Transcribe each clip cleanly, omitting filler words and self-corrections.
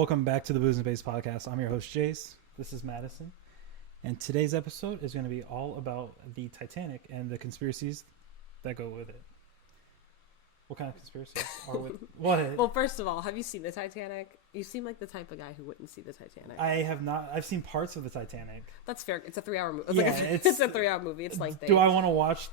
welcome back to the boosnbays podcast. I'm your host, Jace. This is Madison. And today's episode is going to be all about the Titanic and the conspiracies that go with it. What kind of conspiracies are with what? Well, first of all, have you seen the Titanic? You seem like the type of guy who wouldn't see the Titanic. I have not. I've seen parts of the Titanic. That's fair. It's a 3-hour movie. Yeah, it's a 3-hour movie. It's lengthy. Do I want to watch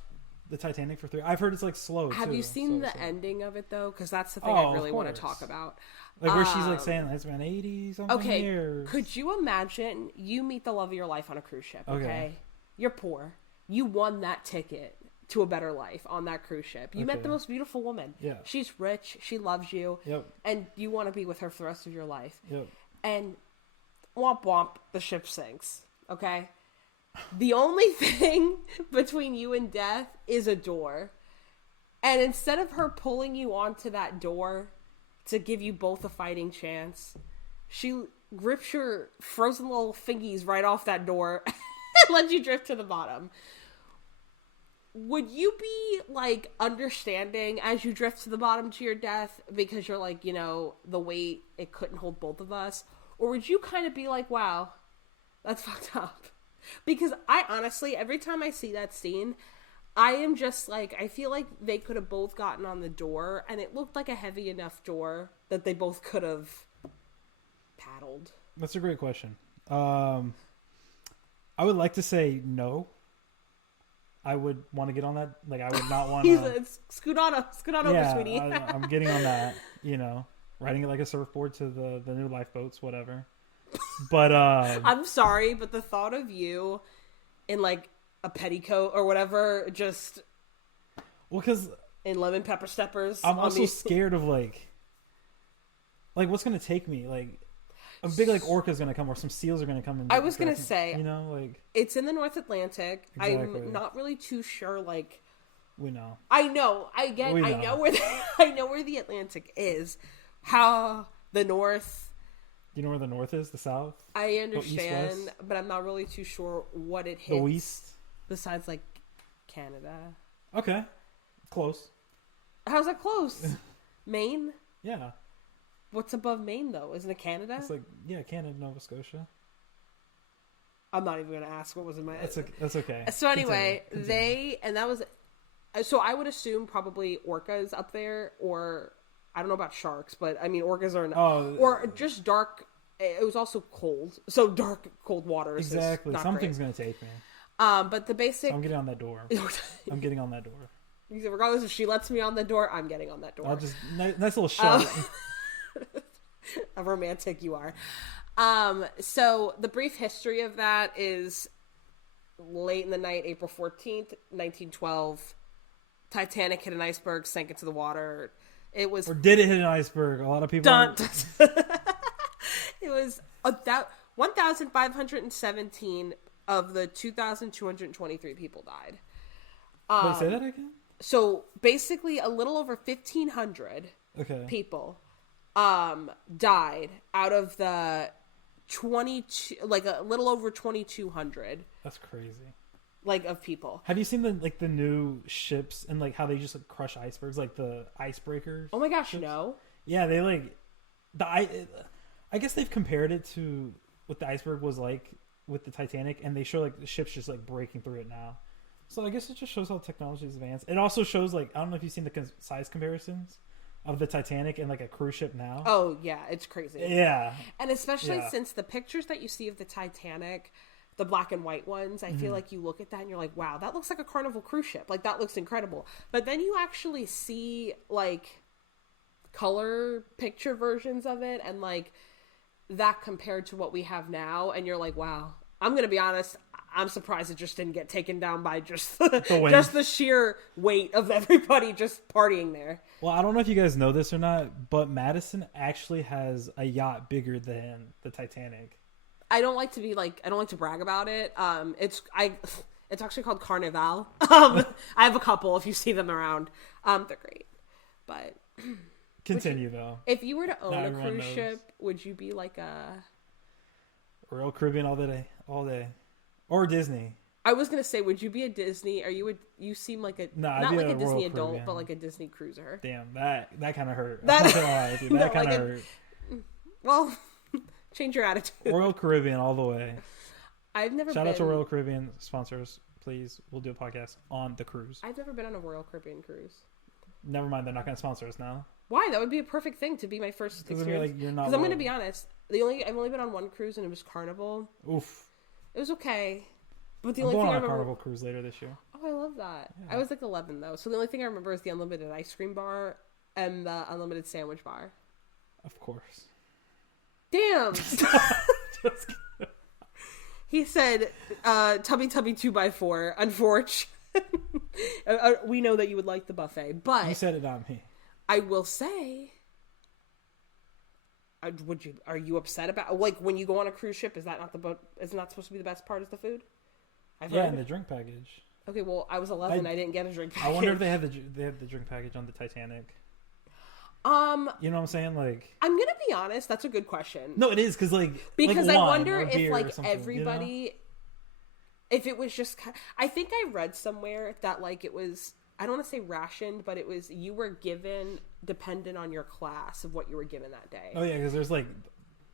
the Titanic for 3? I've heard it's like slow. Have too, you seen the ending of it though? Because that's the thing I really want to talk about. Like where she's like saying it's around 80 something years. Could you imagine you meet the love of your life on a cruise ship? Okay. You're poor. You won that ticket to a better life on that cruise ship. You met the most beautiful woman. Yeah. She's rich. She loves you. Yep. And you want to be with her for the rest of your life. Yep. And womp womp, the ship sinks. Okay. The only thing between you and death is a door. And instead of her pulling you onto that door to give you both a fighting chance, she rips your frozen little fingies right off that door and lets you drift to the bottom. Would you be, like, understanding as you drift to the bottom to your death because you're like, you know, the weight, it couldn't hold both of us? Or would you kind of be like, wow, that's fucked up? Because I honestly, every time I see that scene, I am just like, I feel like they could have both gotten on the door, and it looked like a heavy enough door that they both could have paddled. That's a great question. I would like to say no. I would want to get on that. Like, I would not want to... Scoot on over, sweetie. I'm getting on that, you know, riding it like a surfboard to the new lifeboats, whatever. But, I'm sorry, but the thought of you in, like, a petticoat or whatever, just... Well, because... In lemon pepper steppers. I'm also scared of, like, what's going to take me? Like, a big, like, orca's going to come, or some seals are going to come. I was going to say... You know, like... It's in the North Atlantic. Exactly. I'm not really too sure, like... We know. I know. I know where the Atlantic is. How the North... Do you know where the North is? The South? I understand, east, but I'm not really too sure what it hits. The West? Besides, like, Canada. Okay. Close. How's that close? Maine? Yeah. What's above Maine, though? Isn't it Canada? It's like, yeah, Canada, Nova Scotia. I'm not even going to ask what was in my... That's okay. So anyway, so I would assume probably orcas up there, or... I don't know about sharks, but I mean, orcas are... or just dark... It was also cold. So dark, cold waters. Exactly. Something's going to take me. But the basic... I'm getting on that door. I'm getting on that door. Regardless if she lets me on the door, I'm getting on that door. I'll just... Nice little shot. A romantic you are. So the brief history of that is late in the night, April 14th, 1912. Titanic hit an iceberg, sank into the water. It was... Or did it hit an iceberg? A lot of people... It was 1,517 of the 2,223 people died. Wait, say that again? So basically a little over 1,500 people died out of the 22, like a little over 2,200. That's crazy. Like, of people. Have you seen the new ships and like how they just like crush icebergs, like the icebreakers? Oh my gosh, ships? no. Yeah, they like I guess they've compared it to what the iceberg was like with the Titanic, and they show like the ships just like breaking through it now. So I guess it just shows how technology is advanced. It also shows, like, I don't know if you've seen the size comparisons of the Titanic and like a cruise ship now. Oh yeah, it's crazy. Yeah, and especially since the pictures that you see of the Titanic, the black and white ones, I feel like you look at that and you're like, wow, that looks like a Carnival cruise ship. Like, that looks incredible. But then you actually see, like, color picture versions of it and, like, that compared to what we have now. And you're like, wow. I'm going to be honest, I'm surprised it just didn't get taken down by just the sheer weight of everybody just partying there. Well, I don't know if you guys know this or not, but Madison actually has a yacht bigger than the Titanic. I don't like to brag about it. It's actually called Carnival. I have a couple if you see them around. They're great. But continue though. If you were to own a cruise ship, would you be like a Royal Caribbean all day, or Disney? I was gonna say, would you be a Disney? You seem like a not like a Disney adult, but like a Disney cruiser. Damn, that kind of hurt. That kind of hurt. Well, Change your attitude. Royal Caribbean all the way. I've never Shout been... out to Royal Caribbean sponsors. Please, we'll do a podcast on the cruise. I've never been on a Royal Caribbean cruise. Never mind, they're not going to sponsor us now. Why? That would be a perfect thing to be my first experience. Because I'm going to be honest. I've only been on one cruise, and it was Carnival. Oof. It was okay. But the I'm only going thing on I a remember... Carnival cruise later this year. Oh, I love that. Yeah. I was like 11, though. So the only thing I remember is the unlimited ice cream bar and the unlimited sandwich bar. Of course. Damn! Just kidding. He said, tubby 2x4, unfortunately. We know that you would like the buffet, but... You said it, not me. I will say... Are you upset about... Like, when you go on a cruise ship, is that not supposed to be the best part is the food? And the drink package. Okay, well, I was 11, I didn't get a drink package. I wonder if they have the drink package on the Titanic. You know what I'm saying? Like, I'm gonna be honest. That's a good question. No, it is because I wonder if like everybody, you know? If it was just. I think I read somewhere that like it was. I don't want to say rationed, but it was you were given dependent on your class of what you were given that day. Oh yeah, because there's like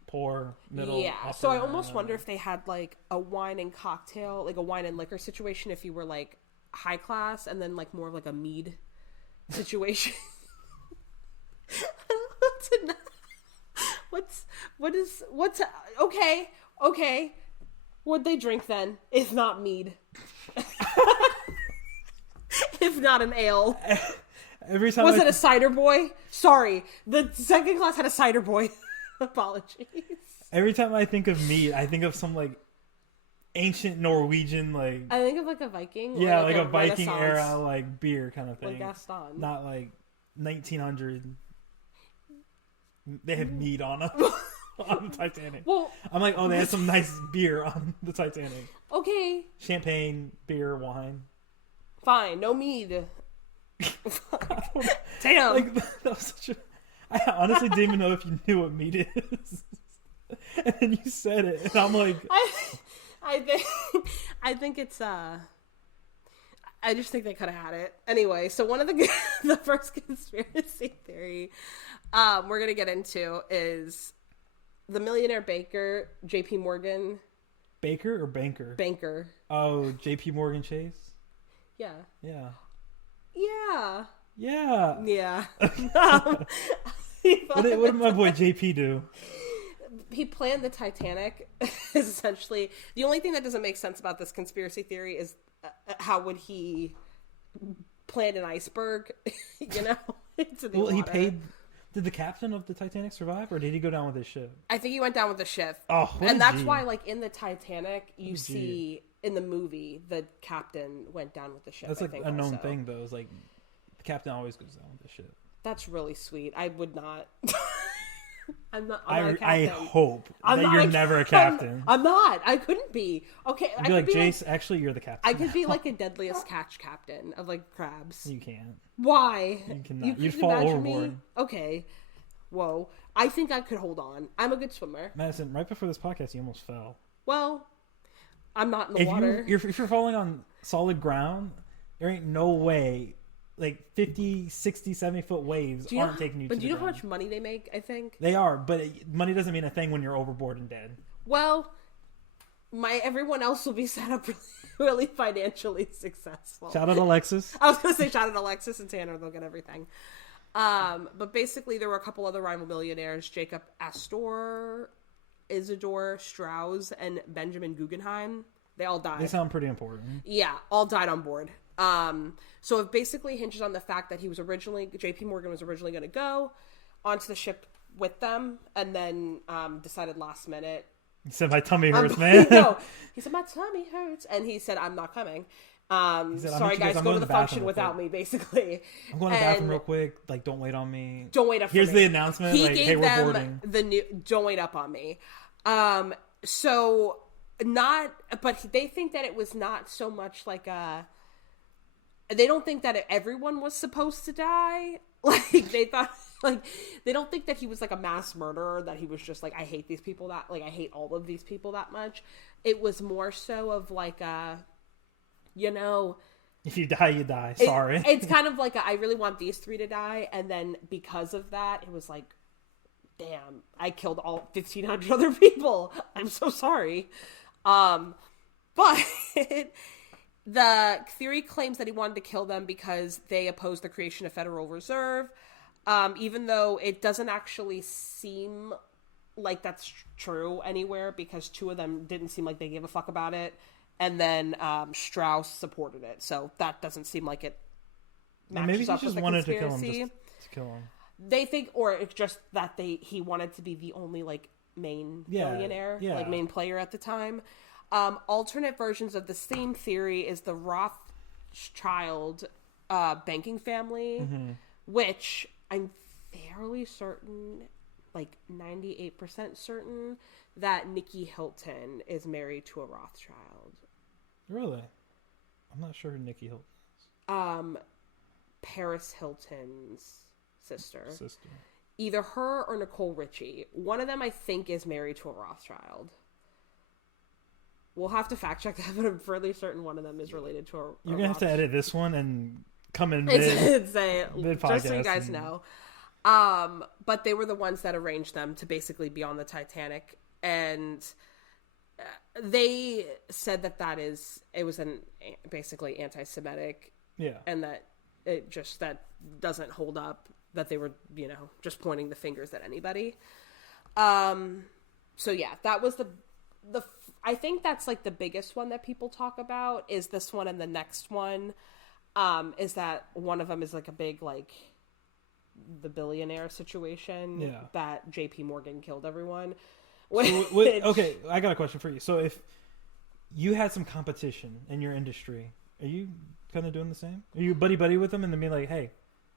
poor, middle. Yeah, upper, so I almost wonder if they had like a wine and cocktail, like a wine and liquor situation. If you were like high class, and then like more of like a mead situation. What's okay. What'd they drink then? If not mead. If not an ale. Was it a cider boy? Sorry. The second class had a cider boy. Apologies. Every time I think of mead, I think of some like ancient Norwegian like I think of like a Viking. Yeah, or like a Viking Renaissance, era like beer kind of thing. like Gaston. Not like 1900. They have mead on them. On the Titanic. Well, I'm like, oh, they had some nice beer on the Titanic. Okay. Champagne, beer, wine. Fine, no mead. Damn. Like, that was such a... I honestly didn't even know if you knew what mead is. And then you said it, and I'm like... I think it's, I just think they could have had it. Anyway, so one of the first conspiracy theory we're going to get into is the millionaire banker, J.P. Morgan. Baker or banker? Banker. Oh, J.P. Morgan Chase? Yeah. Yeah. Yeah. Yeah. Yeah. What did my boy JP do? He planned the Titanic. Is essentially the only thing that doesn't make sense about this conspiracy theory is how would he plan an iceberg? You know, into the water. He paid. Did the captain of the Titanic survive, or did he go down with his ship? I think he went down with the ship. Oh, and that's why, like in the Titanic, you see in the movie the captain went down with the ship. That's like a known thing, though. Is like the captain always goes down with the ship. That's really sweet. I would not. I'm not I a hope that you're never a captain. I'm not. I couldn't be. Okay, I'd be like, Jace, actually, you're the captain. I could be like a deadliest catch captain of like crabs. You can't. Why? You cannot. You'd fall overboard. Me? Okay. Whoa. I think I could hold on. I'm a good swimmer. Madison, right before this podcast, you almost fell. Well, I'm not in the water. If you're falling on solid ground, there ain't no way. Like 50, 60, 70-foot waves aren't taking you to the ground. But do you know how much money they make, I think? They are, but money doesn't mean a thing when you're overboard and dead. Well, everyone else will be set up really financially successful. Shout out Alexis. I was going to say shout out Alexis and Tanner. They'll get everything. But basically, there were a couple other rival millionaires. Jacob Astor, Isidore Strauss, and Benjamin Guggenheim. They all died. They sound pretty important. Yeah, all died on board. So it basically hinges on the fact that JP Morgan was originally going to go onto the ship with them, and then decided last minute. He said, my tummy hurts, man. No, he said, my tummy hurts. And he said, I'm not coming. Sorry, guys, go to the function without me, basically. I'm going to the bathroom real quick. Like, don't wait on me. Don't wait up for me. Here's the announcement. He like, gave hey, we're them boarding. the new, don't wait up on me. But they think that it was not so much like they don't think that everyone was supposed to die. Like, they thought, like, they don't think that he was like a mass murderer, that he was just like, I hate these people I hate all of these people that much. It was more so of like you know, if you die, you die. Sorry. It's kind of like I really want these three to die. And then because of that, it was like, damn, I killed all 1,500 other people. I'm so sorry. But the theory claims that he wanted to kill them because they opposed the creation of Federal Reserve, even though it doesn't actually seem like that's true anywhere, because 2 of them didn't seem like they gave a fuck about it, and then Strauss supported it, so that doesn't seem like it matches maybe he up just with the wanted conspiracy. to kill him just to kill him. They think, or it's just that he wanted to be the only like main billionaire, like main player at the time. Alternate versions of the same theory is the Rothschild banking family, which I'm fairly certain, like 98% certain, that Nikki Hilton is married to a Rothschild. Really? I'm not sure who Nikki Hilton is. Paris Hilton's sister. Sister. Either her or Nicole Richie. One of them, I think, is married to a Rothschild. We'll have to fact check that, but I'm fairly certain one of them is related to a You're going to have to edit this one and come in say mid-podcast. Just so you guys know. But they were the ones that arranged them to basically be on the Titanic. And they said that it was basically anti-Semitic. Yeah. And that that doesn't hold up, that they were, just pointing the fingers at anybody. So yeah, that was the I think that's like the biggest one that people talk about is this one, and the next one is that one of them is like a big, like, the billionaire situation that JP Morgan killed everyone. Okay, I got a question for you. So if you had some competition in your industry, are you kind of doing the same? Are you buddy with them and then be like, hey,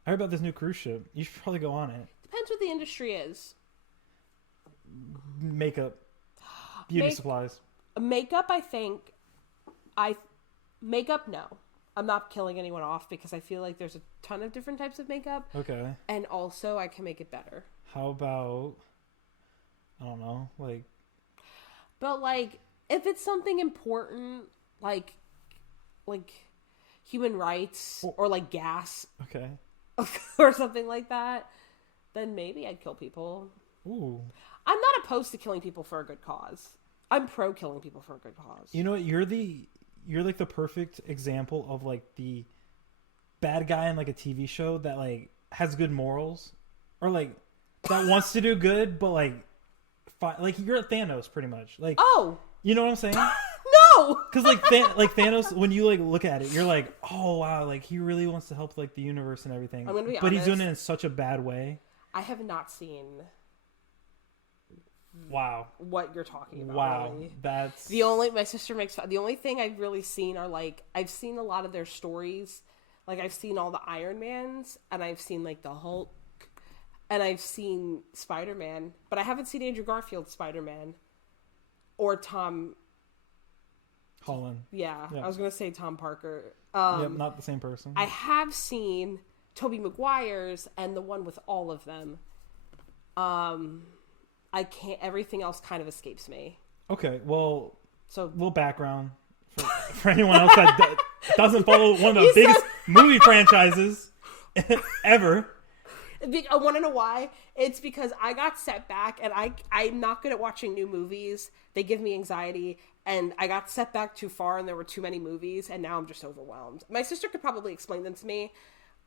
I heard about this new cruise ship. You should probably go on it. Depends what the industry is. Makeup. Beauty supplies. Makeup, I think. Makeup, no. I'm not killing anyone off because I feel like there's a ton of different types of makeup. Okay. And also, I can make it better. How about, I don't know, like... But, like, if it's something important, like human rights or, like, gas. Okay. Or something like that, then maybe I'd kill people. Ooh. I'm not opposed to killing people for a good cause. I'm pro killing people for a good cause. You know what? You're like the perfect example of like the bad guy in like a TV show that like has good morals, or like that wants to do good, but like you're Thanos pretty much. Like, oh, you know what I'm saying? No, because like Thanos, when you like look at it, you're like, oh wow, like he really wants to help like the universe and everything. I'm gonna be but honest, he's doing it in such a bad way. I have not seen. Wow. What you're talking about. Wow. Really. That's my sister makes fun. The only thing I've really seen are like, I've seen a lot of their stories. Like I've seen all the Iron Mans, and I've seen like the Hulk, and I've seen Spider-Man, but I haven't seen Andrew Garfield's Spider-Man or Tom Holland. Yeah. I was going to say Tom Parker. Yep, not the same person. I have seen Tobey Maguire's and the one with all of them. I can't. Everything else kind of escapes me. Okay, well, so a little background for anyone else that doesn't follow one of the biggest movie franchises ever. I want to know why. It's because I got set back, and I'm not good at watching new movies. They give me anxiety, and I got set back too far, and there were too many movies, and now I'm just overwhelmed. My sister could probably explain them to me.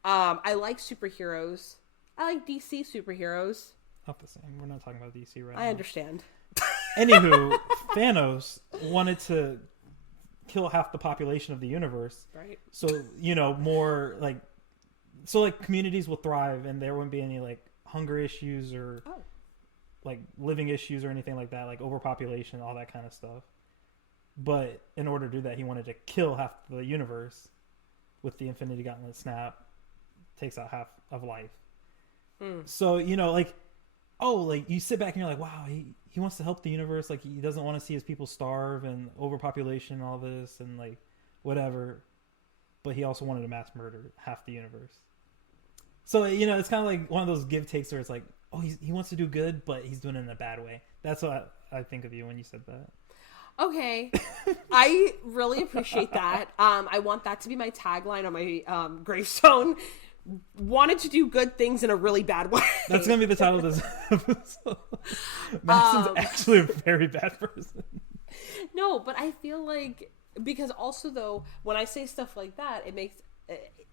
I like superheroes. I like DC superheroes. Not the same. We're not talking about DC right now. I understand. Anywho, Thanos wanted to kill half the population of the universe. Right. So, more like... So, like, communities will thrive and there wouldn't be any, like, hunger issues or, like, living issues or anything like that. Like, overpopulation, all that kind of stuff. But in order to do that, he wanted to kill half the universe with the Infinity Gauntlet snap. Takes out half of life. So, like... Oh, like, you sit back and you're like, wow, he wants to help the universe. Like, he doesn't want to see his people starve and overpopulation and all this and, like, whatever. But he also wanted to mass murder half the universe. So, it's kind of like one of those give takes where it's like, oh, he wants to do good, but he's doing it in a bad way. That's what I think of you when you said that. Okay. I really appreciate that. I want that to be my tagline on my gravestone. wanted to do good things in a really bad way. That's gonna be the title of this episode. Madison's actually a very bad person. No, but I feel like, because also though, when I say stuff like that, it makes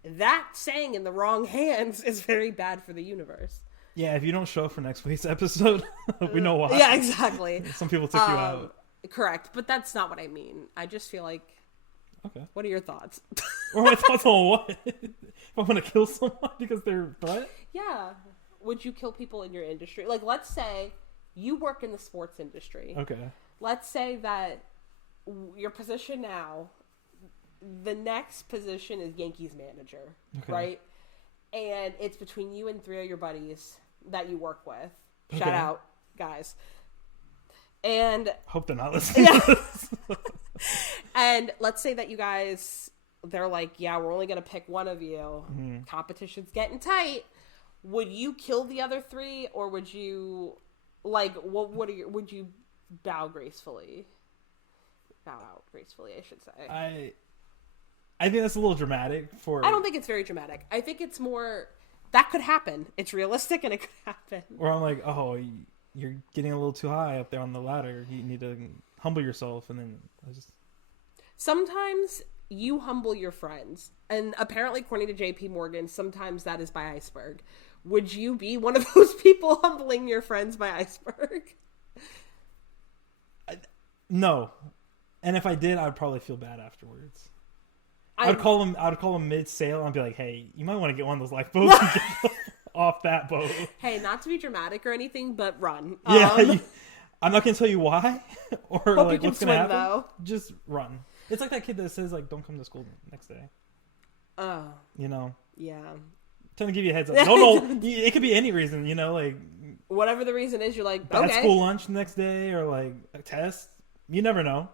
that saying in the wrong hands is very bad for the universe. Yeah, if you don't show up for next week's episode, we know why. Yeah, exactly. Some people took you out. Correct, but that's not what I mean. I just feel like, okay. What are your thoughts? Or my thoughts on what? If I want to kill someone because they're a threat? Yeah. Would you kill people in your industry? Like, let's say you work in the sports industry. Okay. Let's say that your position now, the next position is Yankees manager, right? And it's between you and 3 of your buddies that you work with. Shout out, guys. And hope they're not listening to this. And let's say that you guys, they're like, yeah, we're only going to pick one of you. Competition's getting tight. Would you kill the other 3, or would you, like, what are your, would you bow gracefully? Bow out gracefully, I should say. I think that's a little dramatic for... I don't think it's very dramatic. I think it's more, that could happen. It's realistic and it could happen. Or I'm like, oh, you're getting a little too high up there on the ladder. You need to humble yourself, and then I just... Sometimes you humble your friends, and apparently, according to JP Morgan, sometimes that is by iceberg. Would you be one of those people humbling your friends by iceberg? No. And if I did, I'd probably feel bad afterwards. I'd call him mid-sail and be like, hey, you might want to get one of those lifeboats and get off that boat. Hey, not to be dramatic or anything, but run. Yeah, I'm not going to tell you why or like what's going to happen. Though. Just run. It's like that kid that says, like, don't come to school next day. Oh. You know? Yeah. Trying to give you a heads up. No, it could be any reason, you know, like... Whatever the reason is, you're like, bad okay. School lunch the next day, or like a test. You never know.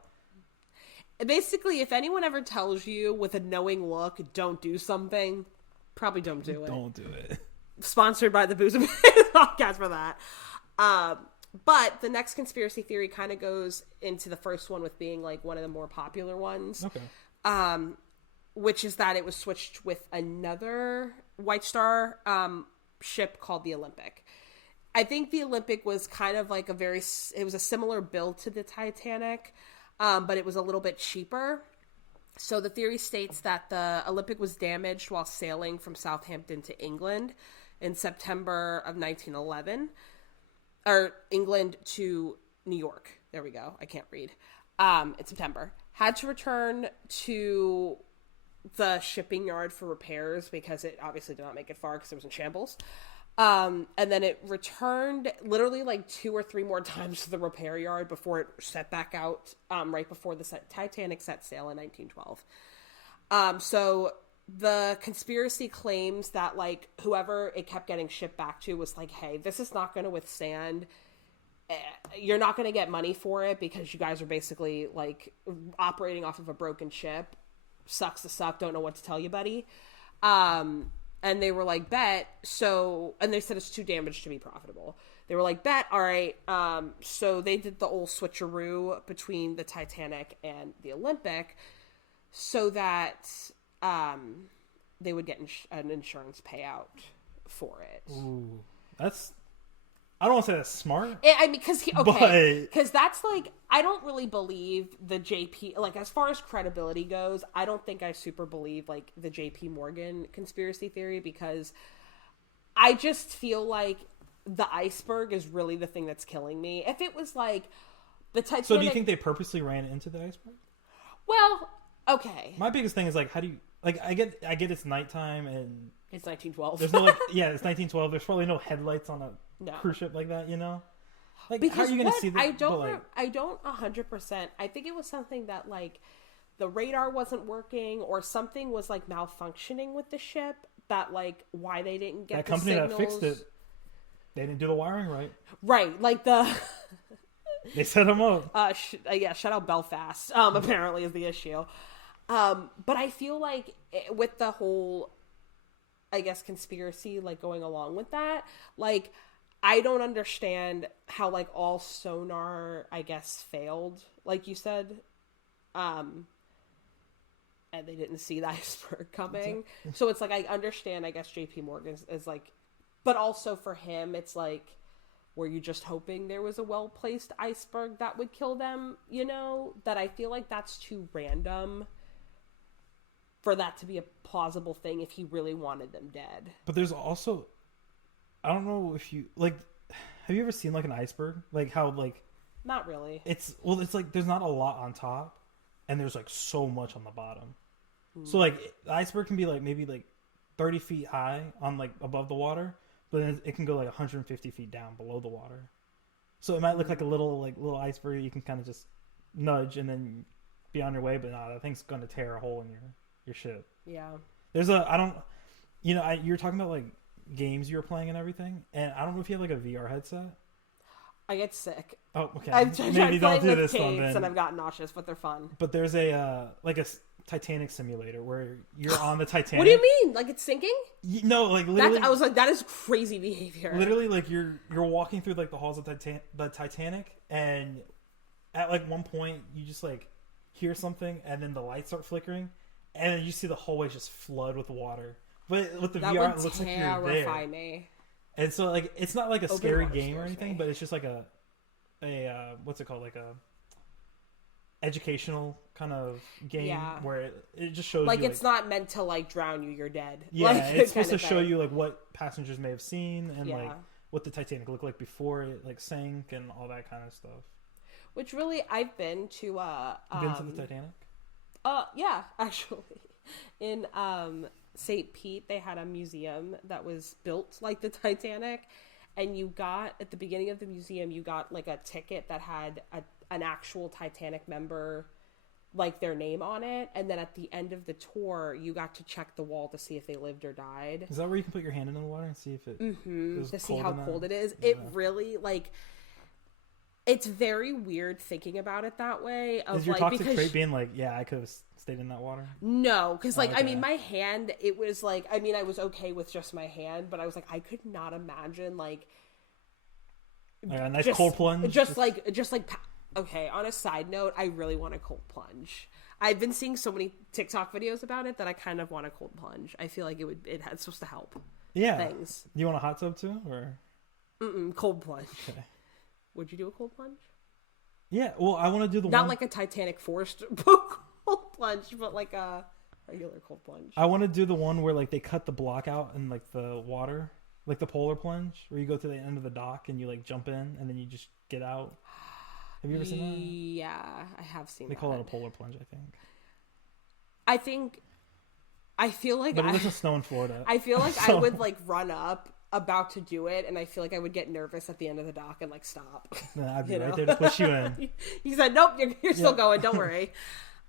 Basically, if anyone ever tells you with a knowing look, don't do something, probably don't do it. Don't do it. Sponsored by the boosnbays podcast for that. But the next conspiracy theory kind of goes into the first one with being like one of the more popular ones. Okay. Which is that it was switched with another White Star ship called the Olympic. I think the Olympic was kind of like it was a similar build to the Titanic, but it was a little bit cheaper. So the theory states that the Olympic was damaged while sailing from Southampton to England in September of 1911. Or England to New York. There we go. I can't read. In September. Had to return to the shipping yard for repairs because it obviously did not make it far because it was in shambles. And then it returned literally like 2 or 3 more times to the repair yard before it set back out right before the Titanic set sail in 1912. So the conspiracy claims that like whoever it kept getting shipped back to was like, hey, this is not going to withstand. You're not going to get money for it because you guys are basically like operating off of a broken ship. Sucks to suck. Don't know what to tell you, buddy. And they were like, bet. So, and they said it's too damaged to be profitable. They were like, bet. All right. So they did the old switcheroo between the Titanic and the Olympic so that they would get an insurance payout for it. Ooh, I don't want to say that's smart. I mean, because that's like, I don't really believe the JP, like as far as credibility goes, I don't think I super believe like the JP Morgan conspiracy theory because I just feel like the iceberg is really the thing that's killing me. If it was like the Titanic. So do you think they purposely ran into the iceberg? Well, okay. My biggest thing is like, how do you, like, I get it's nighttime and it's 1912. There's no like, yeah, it's 1912. There's probably no headlights on a cruise ship like that, you know? Like, because how are you going to see that? I don't 100%. I think it was something that like the radar wasn't working or something was like malfunctioning with the ship that like why they didn't get that the company signals. that fixed it. They didn't do the wiring right. Right, like the they set them up. Yeah, shout out Belfast. Apparently is the issue. But I feel like with the whole, I guess, conspiracy, like going along with that, like I don't understand how like all sonar, I guess, failed. Like you said, and they didn't see the iceberg coming. So it's like, I understand, I guess JP Morgan is like, but also for him, it's like, were you just hoping there was a well-placed iceberg that would kill them? You know, that I feel like that's too random for that to be a plausible thing if he really wanted them dead. But there's also, I don't know if you, like, have you ever seen, like, an iceberg? Like, how, like... Not really. It's like, there's not a lot on top, and there's, like, so much on the bottom. So, like, the iceberg can be, like, maybe, like, 30 feet high on, like, above the water, but then it can go, like, 150 feet down below the water. So it might look like a little iceberg you can kind of just nudge and then be on your way, but no, that thing's going to tear a hole in your ship. Yeah. There's a, you were talking about, like, games you were playing and everything, and I don't know if you have, like, a VR headset. I get sick. Oh, okay. I've tried Maybe don't playing do with this one kids then. and I've gotten nauseous, but they're fun. But there's a Titanic simulator where you're on the Titanic. What do you mean? Like it's sinking? No, like literally. I was like, that is crazy behavior. Literally, like you're walking through like the halls of the Titanic, and at like one point you just like hear something, and then the lights start flickering, and then you see the hallway just flood with water. But with the that VR, would it looks like you're terrify there. me. And so like it's not like a Open scary water game or scares anything, me. but it's just like a what's it called, like a educational kind of game where it just shows like you it's not meant to like drown you, you're dead. Yeah, like, it's supposed to kind of show thing. you like what passengers may have seen and Yeah. like what the Titanic looked like before it like sank and all that kind of stuff. Which really, I've been to You been to the Titanic? yeah, actually. In St. Pete, they had a museum that was built like the Titanic, and you got, at the beginning of the museum, you got like a ticket that had an actual Titanic member, like their name on it, and then at the end of the tour, you got to check the wall to see if they lived or died. Is that where you can put your hand in the water and see if it To see how cold it is? Yeah. It really, like, it's very weird thinking about it that way. Of Is your like, toxic trait being like, yeah, I could have stayed in that water? No, because like, okay. I mean, my hand, it was like, I mean, I was okay with just my hand, but I was like, I could not imagine like a nice cold plunge? Just like, okay, on a side note, I really want a cold plunge. I've been seeing so many TikTok videos about it that I kind of want a cold plunge. I feel like it's supposed to help. Yeah. Things. You want a hot tub too, or? Cold plunge. Okay. Would you do a cold plunge? Yeah, well, I want to do the Not one... like a Titanic forced cold plunge, but like a regular cold plunge. I want to do the one where like they cut the block out in like the water, like the polar plunge, where you go to the end of the dock and you like jump in and then you just get out. Have you ever seen that? Yeah, I have seen They that. call it a polar plunge, I think. I feel like But it doesn't snow in Florida. I feel like So- I would like run up about to do it, and I feel like I would get nervous at the end of the dock and like stop. Nah, I'd be You right know? there to push you in. He said, "Nope, you're still Yeah. going. Don't worry."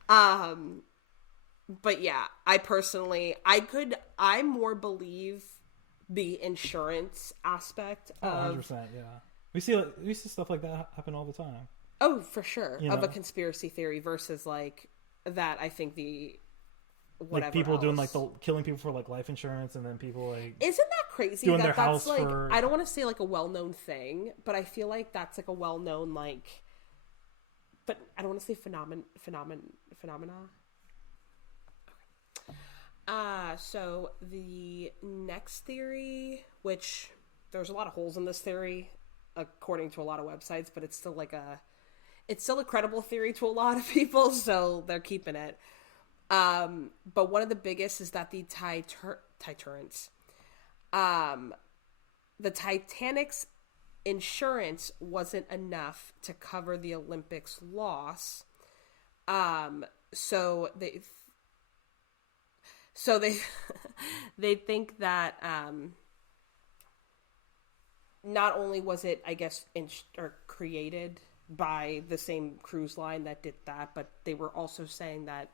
But yeah, I personally, I more believe the insurance aspect Oh, of 100%, yeah. We see stuff like that happen all the time. Oh, for sure. You Of a know? conspiracy theory versus like that. I think the whatever Like people doing like else. the killing people for like life insurance, and then people like Isn't that crazy doing that their that's house like for- I don't want to say like a well-known thing, but I feel like that's like a well-known like but I don't want to say phenomena. So the next theory, which there's a lot of holes in this theory according to a lot of websites, but it's still a credible theory to a lot of people, so they're keeping it. But one of the biggest is that the the Titanic's insurance wasn't enough to cover the Olympics loss. So they they think that not only was it, I guess, created by the same cruise line that did that, but they were also saying that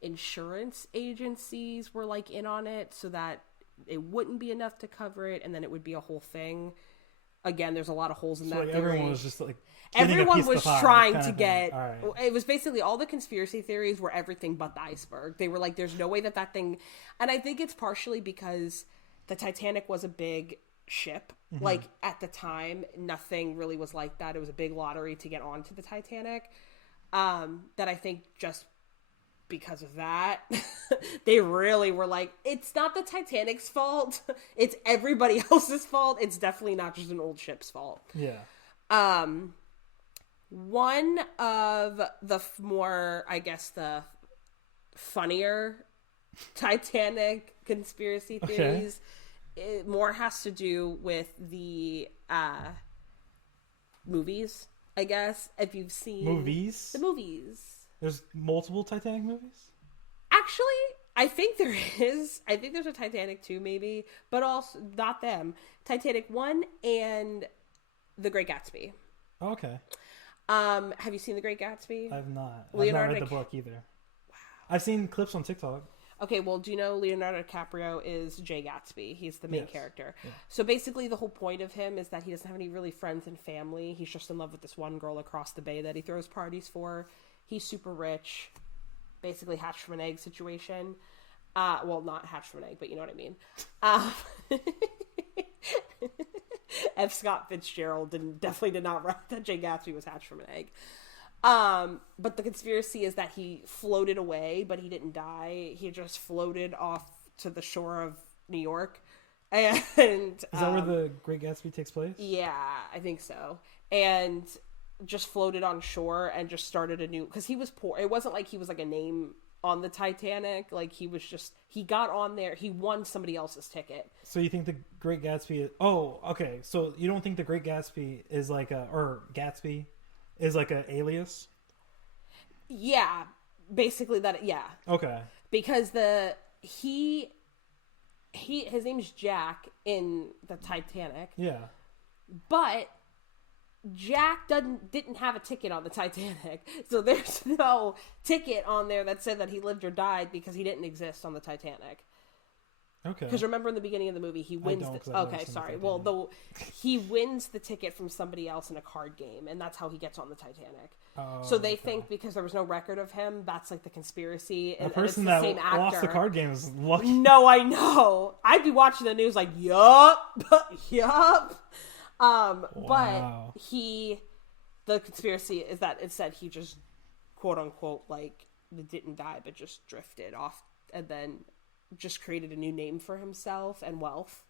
insurance agencies were like in on it, so that it wouldn't be enough to cover it, and then it would be a whole thing. Again, there's a lot of holes in so that like theory. everyone was just like getting a Everyone piece of was the pie trying kind to of thing. get. All right. It was basically all the conspiracy theories were everything but the iceberg. They were like, "There's no way that thing," and I think it's partially because the Titanic was a big ship. Mm-hmm. Like at the time, nothing really was like that. It was a big lottery to get onto the Titanic. That I think just because of that, they really were like, it's not the Titanic's fault. It's everybody else's fault. It's definitely not just an old ship's fault. Yeah. One of the more, I guess, the funnier Titanic conspiracy theories, it more has to do with the movies, I guess. If you've seen the movies. There's multiple Titanic movies? Actually, I think there is. I think there's a Titanic 2 maybe, but also not them. Titanic 1 and The Great Gatsby. Oh, okay. Have you seen The Great Gatsby? I've not. Leonardo I've not read the book either. Wow. I've seen clips on TikTok. Okay, well, do you know Leonardo DiCaprio is Jay Gatsby? He's the main character. Yeah. So basically the whole point of him is that he doesn't have any really friends and family. He's just in love with this one girl across the bay that he throws parties for. He's super rich. Basically hatched from an egg situation. Well, not hatched from an egg, but you know what I mean. F. Scott Fitzgerald definitely did not write that Jay Gatsby was hatched from an egg. But the conspiracy is that he floated away, but he didn't die. He just floated off to the shore of New York. And is that where The Great Gatsby takes place? Yeah, I think so. And just floated on shore and just started a new, because he was poor. It wasn't like he was like a name on the Titanic. Like he got on there. He won somebody else's ticket. So you think The Great Gatsby is... Oh, okay. So you don't think The Great Gatsby is like Gatsby is like an alias? Yeah. Basically that, yeah. Okay. Because his name's Jack in the Titanic. Yeah. But Jack didn't have a ticket on the Titanic. So there's no ticket on there that said that he lived or died because he didn't exist on the Titanic. Okay. Because remember in the beginning of the movie, he wins. Okay, sorry. Well, he wins the ticket from somebody else in a card game, and that's how he gets on the Titanic. Oh, so they think because there was no record of him, that's like the conspiracy. The person that lost the card game is lucky. No, I know. I'd be watching the news like, yup, yup. Wow. But the conspiracy is that it said he just, quote unquote, like, didn't die, but just drifted off and then just created a new name for himself and wealth.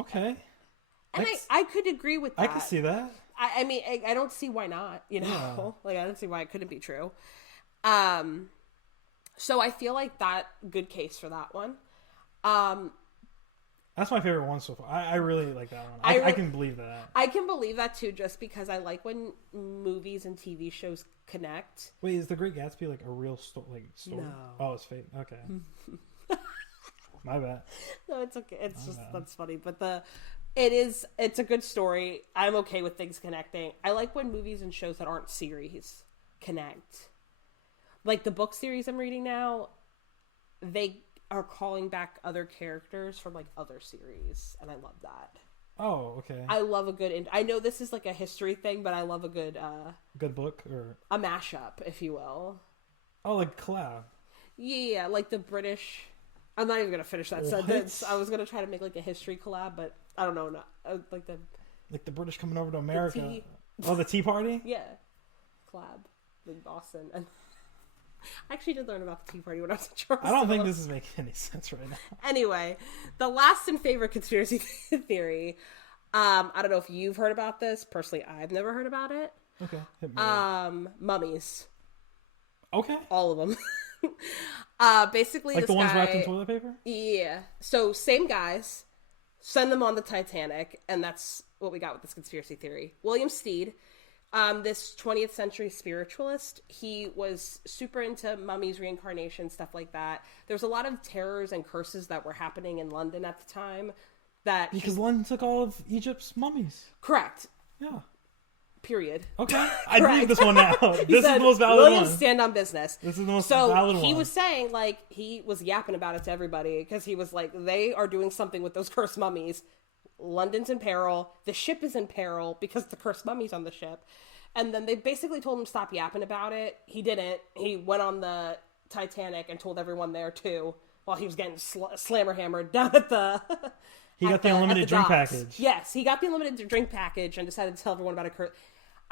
Okay. And I could agree with that. I can see that. I mean, I don't see why not, you know? Yeah. Like, I don't see why it couldn't be true. So I feel like that, good case for that one. That's my favorite one so far. I really like that one. I can believe that. I can believe that too, just because I like when movies and TV shows connect. Wait, is The Great Gatsby like a real story? No. Oh, it's fake. Okay. My bad. No, it's okay. It's just, that's funny. But it's a good story. I'm okay with things connecting. I like when movies and shows that aren't series connect. Like the book series I'm reading now, they are calling back other characters from like other series, and I love that. Oh, okay. I love a good... I know this is like a history thing, but I love a good... good book? Or a mashup, if you will. Oh, like collab. Yeah, like the British... I'm not even going to finish that sentence. I was going to try to make like a history collab, but I don't know. Like the British coming over to America. The Tea Party? Yeah. Collab. Like Boston. And I actually did learn about the Tea Party when I was in Charleston. I don't think this is making any sense right now. Anyway, the last and favorite conspiracy theory. I don't know if you've heard about this. Personally, I've never heard about it. Okay. Hit me Mummies. Okay. All of them. Basically, like this the ones guy, wrapped in toilet paper? Yeah. So same guys, send them on the Titanic, and that's what we got with this conspiracy theory. William Steed, this 20th century spiritualist, he was super into mummies, reincarnation, stuff like that. There was a lot of terrors and curses that were happening in London at the time. Because London took all of Egypt's mummies. Correct. Yeah. Period. Okay. I believe this one now. This is the most valid William, one. Stand on business. This is the most valid one. So he was saying, like, he was yapping about it to everybody because he was like, they are doing something with those cursed mummies. London's in peril. The ship is in peril because the cursed mummy's on the ship. And then they basically told him to stop yapping about it. He didn't. He went on the Titanic and told everyone there, too, while he was getting slammer hammered down at the... He got the unlimited drink package. Yes, he got the unlimited drink package and decided to tell everyone about a curse.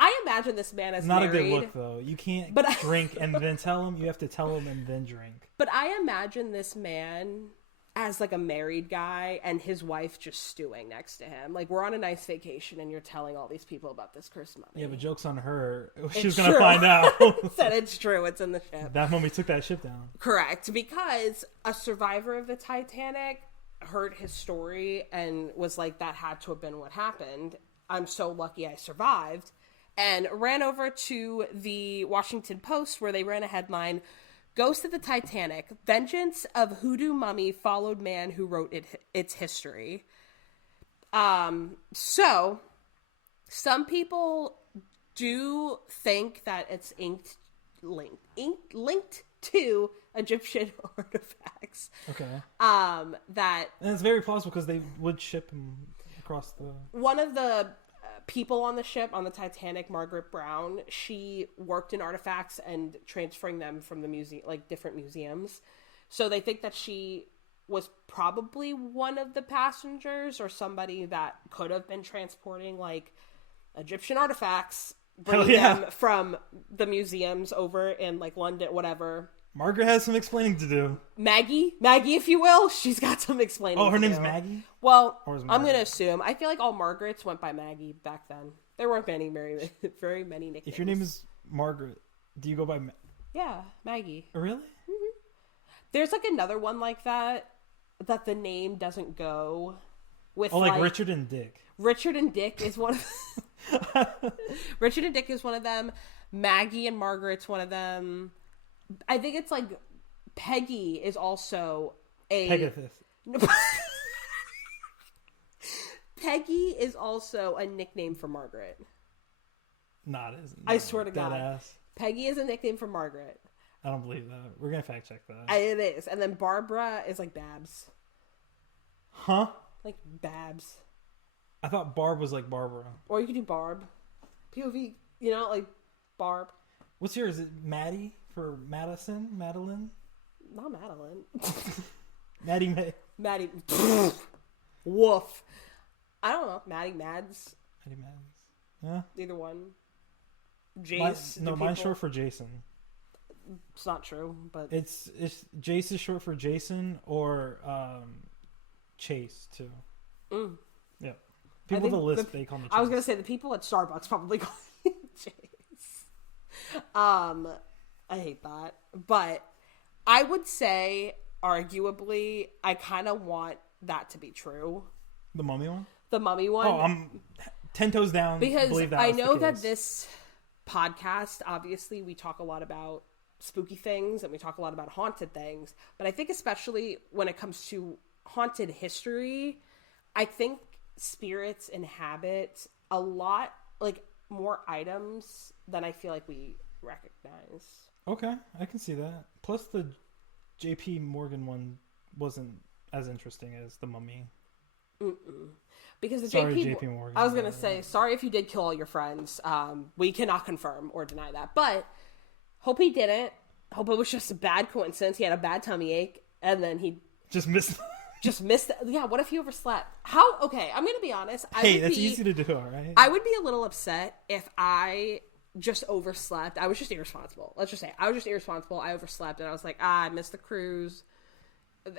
I imagine this man as It's not married. a good look, though. You can't drink and then tell him. You have to tell him and then drink. But I imagine this man as like a married guy and his wife just stewing next to him. Like, we're on a nice vacation and you're telling all these people about this cursed mummy. Yeah, but joke's on her. She's going to find out. Said it's true. It's in the ship. That mummy took that ship down. Correct. Because a survivor of the Titanic heard his story and was like, that had to have been what happened. I'm so lucky I survived. And ran over to the Washington Post where they ran a headline, Ghost of the Titanic, Vengeance of Hoodoo Mummy Followed Man Who Wrote Its History. So, some people do think that it's linked to Egyptian artifacts. Okay. And it's very plausible because they would ship them across the... One of the people on the ship, on the Titanic, Margaret Brown, she worked in artifacts and transferring them from the museum, like different museums. So they think that she was probably one of the passengers or somebody that could have been transporting like Egyptian artifacts, bringing them from the museums over in like London, whatever. Margaret has some explaining to do. Maggie, if you will, she's got some explaining to do. Oh, her name's Maggie? Well, I'm going to assume. I feel like all Margarets went by Maggie back then. There weren't very many nicknames. If your name is Margaret, do you go by... Yeah, Maggie. Really? Mm-hmm. There's like another one like that the name doesn't go with. Oh, like Richard and Dick. Richard and Dick is one of Richard and Dick is one of them. Maggie and Margaret's one of them. I think it's like Peggy is also a... Pegasus. Peggy is also a nickname for Margaret. Not as... I swear to God. Ass. Peggy is a nickname for Margaret. I don't believe that. We're going to fact check that. It is. And then Barbara is like Babs. Huh? Like Babs. I thought Barb was like Barbara. Or you could do Barb. POV, like Barb. What's yours? Is it Maddie for Madison? Madeline? Not Madeline. Maddie May. Maddie. Woof. I don't know. Maddie Mads. Maddie Mads. Yeah. Either one. Jace. Mine's short for Jason. It's not true, but it's Jace is short for Jason or Chase too. Mm. Yeah. People with a list they call me Chase. I was gonna say the people at Starbucks probably call me Jace. I hate that. But I would say arguably I kinda want that to be true. The mummy one? The mummy one. Oh, I'm 10 toes down. Because that I know that this podcast, obviously, we talk a lot about spooky things and we talk a lot about haunted things. But I think especially when it comes to haunted history, I think spirits inhabit a lot, like more items than I feel like we recognize. Okay, I can see that. Plus the JP Morgan one wasn't as interesting as the mummy. Mm-mm. Because the JP Morgan. I was going to say, sorry if you did kill all your friends. We cannot confirm or deny that. But hope he didn't. Hope it was just a bad coincidence. He had a bad tummy ache. And then he... Just missed... Yeah, what if he overslept? Okay, I'm going to be honest. That's easy to do, all right? I would be a little upset if I just overslept. I was just irresponsible. Let's just say, I was just irresponsible. I overslept. And I was like, I missed the cruise.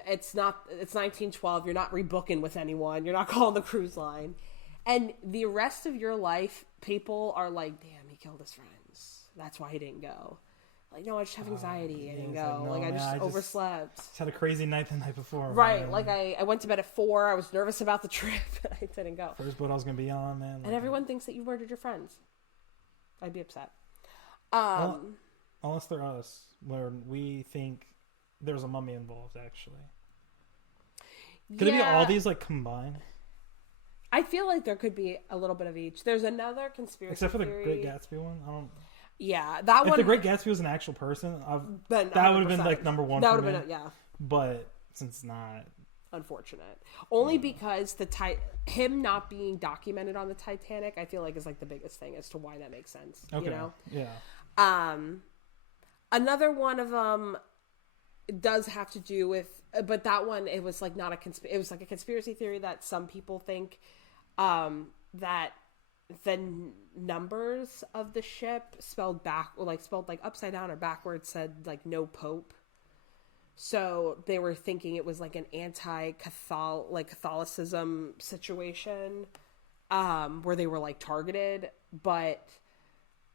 It's 1912. You're not rebooking with anyone. You're not calling the cruise line. And the rest of your life, people are like, damn, he killed his friends. That's why he didn't go. Like, no, I just have anxiety. I didn't go. I just overslept. Just had a crazy night the night before. Right. Man. Like, I went to bed at 4. I was nervous about the trip. I didn't go. First boat I was going to be on, man. And everyone thinks that you murdered your friends. I'd be upset. Unless they're us, where we think there's a mummy involved, actually. Could it be all these, like, combined? I feel like there could be a little bit of each. There's another conspiracy Except for the theory. Great Gatsby one? I don't... Yeah, that one... If the Great Gatsby was an actual person, that would have been, like, number one for me. That would have been, yeah. But, since it's not... Unfortunate. Only because him not being documented on the Titanic, I feel like is, like, the biggest thing as to why that makes sense. Okay, you know? Yeah. Another one of them does have to do with... But that one, it was, like, not a... It was, like, a conspiracy theory that some people think that numbers of the ship spelled upside down or backwards said like no pope. So they were thinking it was like an Catholicism situation, where they were like targeted. But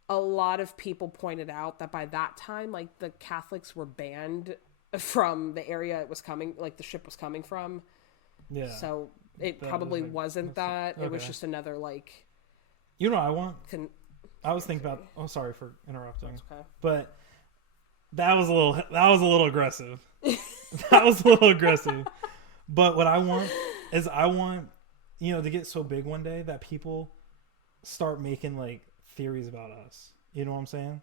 a lot of people pointed out that by that time, like the Catholics were banned from the area it was coming, like the ship was coming from. Yeah. So it probably wasn't that. Okay. It was just another like. You know, I was thinking about. Oh, sorry for interrupting. That's okay. But that was a little aggressive. That was a little aggressive. But what I want is to get so big one day that people start making like theories about us. You know what I'm saying?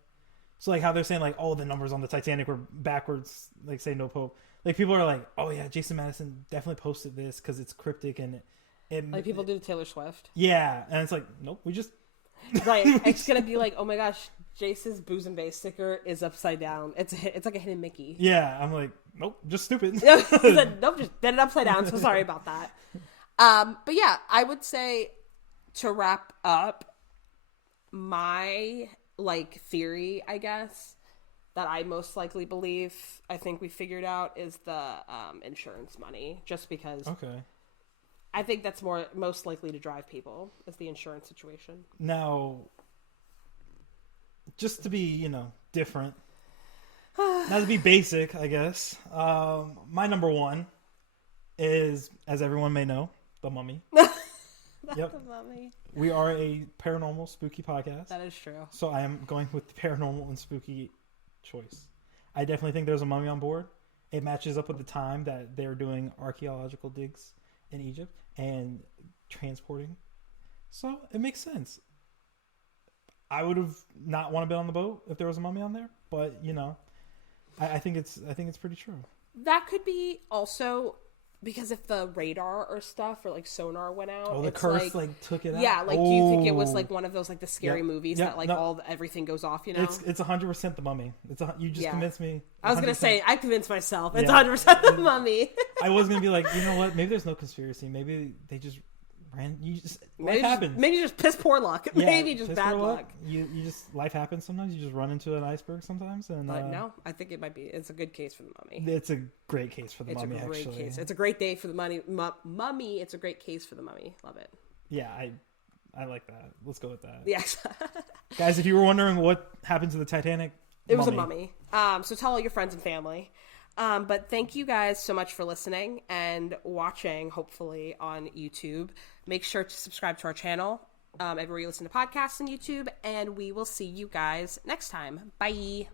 So like how they're saying like, oh, the numbers on the Titanic were backwards, like say no pope. Like people are like, oh yeah, Jace and Madison definitely posted this because it's cryptic and it like people do Taylor Swift. Yeah, and it's like, nope, we just right. It's gonna be like, oh my gosh, Jace's boosnbays sticker is upside down. It's like a hidden Mickey. Yeah, I'm like, nope, just stupid. Nope, just did it upside down. So sorry about that. But yeah, I would say to wrap up my like theory, I guess, that I most likely believe, I think we figured out is the insurance money, just because. Okay. I think that's most likely to drive people is the insurance situation. Now, just to be, different, not to be basic, I guess. My number one is, as everyone may know, The Mummy. Yep. The Mummy. We are a paranormal spooky podcast. That is true. So I am going with the paranormal and spooky choice. I definitely think there's a mummy on board. It matches up with the time that they're doing archaeological digs in Egypt and transporting. So it makes sense. I would have not want to be on the boat if there was a mummy on there, but I think it's pretty true. That could be also because if the radar or stuff or like sonar went out, the curse took it out. Yeah, like do you think it was like one of those like the scary movies that like everything goes off? It's 100% the Mummy. You just convinced me. 100%. I was gonna say I convinced myself. It's 100% the Mummy. I was gonna be like, you know what? Maybe there's no conspiracy. Maybe they just ran. Life happens. Maybe just piss poor luck. Yeah, maybe just bad luck. You just life happens sometimes. You just run into an iceberg sometimes, and no, I think it might be. It's a good case for the Mummy. It's a great case for the Mummy. It's a great case. It's a great day for the Mummy. It's a great case for the Mummy. Love it. Yeah, I like that. Let's go with that. Yes. Guys, if you were wondering what happened to the Titanic, it was a mummy. So tell all your friends and family. But thank you guys so much for listening and watching, hopefully, on YouTube. Make sure to subscribe to our channel everywhere you listen to podcasts on YouTube, and we will see you guys next time. Bye.